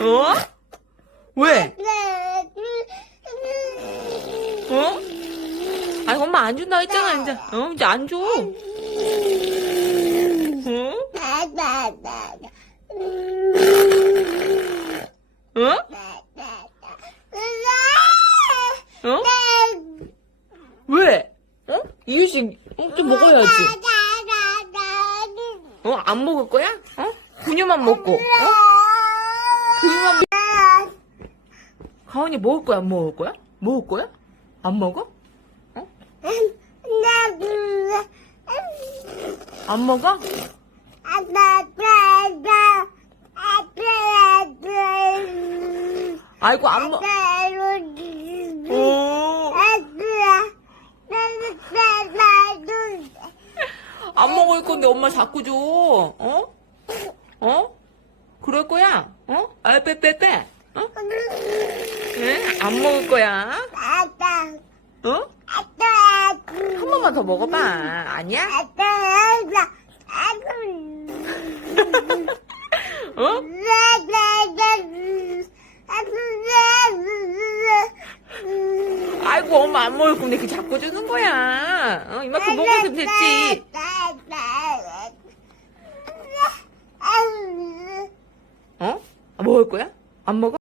어? 왜? 어? 아니 엄마 안 준다 했잖아 이제 어 이제 안 줘. 어? 어? 어? 왜? 어? 이유식 어, 좀 먹어야지. 어? 안 먹을 거야? 어? 분유만 먹고. 어? 먹... 가은이 먹을 거야? 안 먹을 거야? 먹을 거야? 안 먹어? 어? 안 먹어? 아이고 안 먹. 어. 안 먹을 건데 엄마 자꾸 줘. 어? 어? 그럴 거야? 어? 아, 빼빼빼. 어? 응? 안 먹을 거야? 어? 한 번만 더 먹어봐. 아니야? 어? 아이고 엄마 안 먹을 건데 그 자꾸 주는 거야. 어? 이만큼 먹었으면 됐지. 어? 아, 먹을 거야? 안 먹어?